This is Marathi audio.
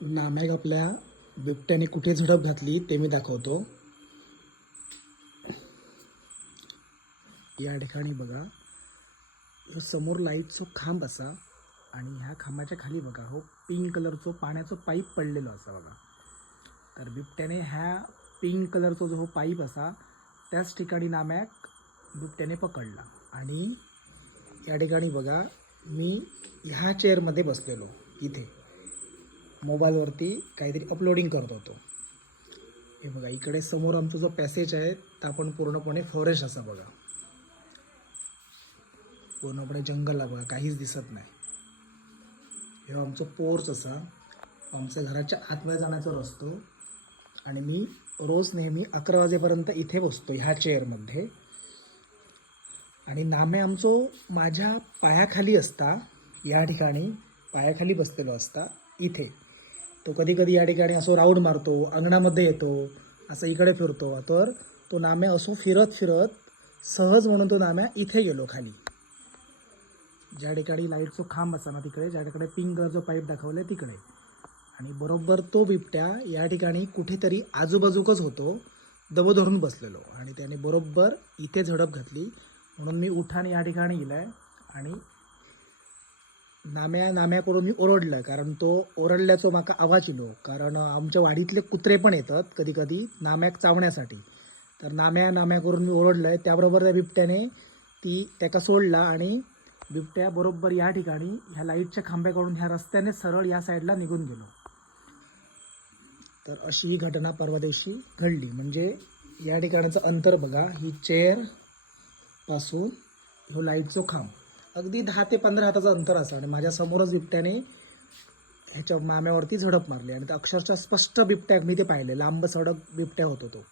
नाम्याक आपल्या बिबट्याने कुठे झडप घातली ते मी दाखवतो. या ठिकाणी बघा, ह्यो समोर लाईटचो खांब असा आणि ह्या खांबाच्या खाली बघा हो पिंक कलरचो पाण्याचो पाईप पडलेलो असा बघा. तर बिबट्याने ह्या पिंक कलरचो जो हो पाईप असा त्याच ठिकाणी नाम्याक बिबट्याने पकडला. आणि या ठिकाणी बघा, मी ह्या चेअरमध्ये बसलेलो इथे मोबाईलवरती काहीतरी अपलोडिंग करत होतो. हे बघा, इकडे समोर आमचा जो पॅसेज आहे तर आपण पूर्णपणे फॉरेस्ट असा बघा, पूर्णपणे जंगल आहे बघा, काहीच दिसत नाही. हे आमचं पोर्च असा, आमच्या घराच्या आतमध्ये जाण्याचा रस्तो. आणि मी रोज नेहमी 11 वाजेपर्यंत इथे बसतो ह्या चेअरमध्ये. आणि नामे आमचो माझ्या पायाखाली असता, या ठिकाणी पायाखाली बसलेलो असता इथे. तो कधी कधी या ठिकाणी असो राऊंड मारतो, अंगणामध्ये येतो, असं इकडे फिरतो. तर तो नाम्या असो फिरत फिरत सहज म्हणून तो नाम्या इथे गेलो खाली, ज्या ठिकाणी लाईटचो खांब असा ना तिकडे, ज्या ठिकाणी पिंक कलरचो पाईप दाखवला आहे तिकडे. आणि बरोबर तो बिबट्या या ठिकाणी कुठेतरी आजूबाजूकच होतो, दबो धरून बसलेलो. आणि त्याने बरोबर इथे झडप घातली. म्हणून मी उठाने या ठिकाणी गेलाय आणि नाम्याकडून मी ओरडलं, कारण तो ओरडल्याचो माका आवाज येलो. कारण आमच्या वाडीतले कुत्रे पण येतात कधी कधी नाम्याक चावण्यासाठी. तर नाम्या करून मी ओरडलंय, त्याबरोबर त्या बिबट्याने त्याका सोडला आणि बिबट्या बरोबर या ठिकाणी ह्या लाईटच्या खांब्याकडून ह्या रस्त्याने सरळ या साईडला निघून गेलो. तर अशी ही घटना परवा दिवशी घडली. म्हणजे या ठिकाणाचं अंतर बघा, ही चेअर पासून ह्यो लाईटचो खांब अगदी 10 ते 15 हाताचं अंतर असं. आणि माझ्यासमोरच बिबट्याने ह्याच्या माम्यावरती झडप मारली. आणि अक्षरशः स्पष्ट बिबट्या मी ते पाहिले, लांब सडक बिबट्या होतो तो.